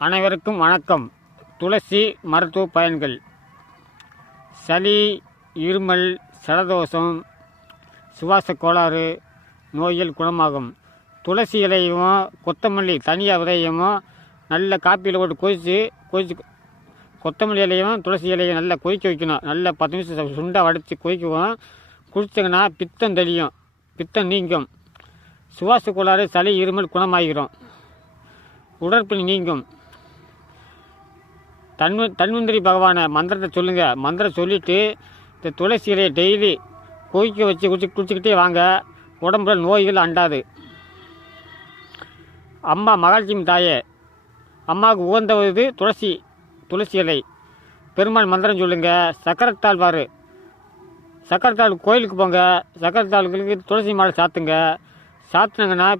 அனைவருக்கும் வணக்கம். துளசி மருத்துவ பயன்கள். சளி, இருமல், ஜலதோஷம், சுவாச கோளாறு நோய்கள் குணமாகும். துளசி இலையும் கொத்தமல்லி தனியாக விதையும் நல்ல காப்பியில் போட்டு கொதிச்சு கொத்தமல்லி இலையும் துளசி இலையும் நல்லா கொதிக்க வைக்கணும். நல்லா 10 நிமிஷம் சுண்டாக வடித்து கொதிக்குவோம். குடிச்சிங்கன்னா பித்தம் தெளியும், பித்தம் நீங்கும். சுவாச கோளாறு, சளி, இருமல் குணமாகிடும். உடற்புண் நீங்கும். தன்வந்திரி பகவானை மந்திரத்தை சொல்லுங்கள். மந்திரம் சொல்லிவிட்டு இந்த துளசி இலையை டெய்லி கொதிக்க வச்சு குடிச்சிக்கிட்டே வாங்க. உடம்புல நோய்கள் அண்டாது. அம்மா மகாலட்சுமி தாயே, அம்மாவுக்கு உகந்தது துளசி இலை. பெருமாள் மந்திரம் சொல்லுங்கள். சக்கரத்தாழ்வார் கோயிலுக்கு போங்க. சக்கரத்தாழ்வுக்கு துளசி மாலை சாத்துங்க. சாத்துனாங்கன்னா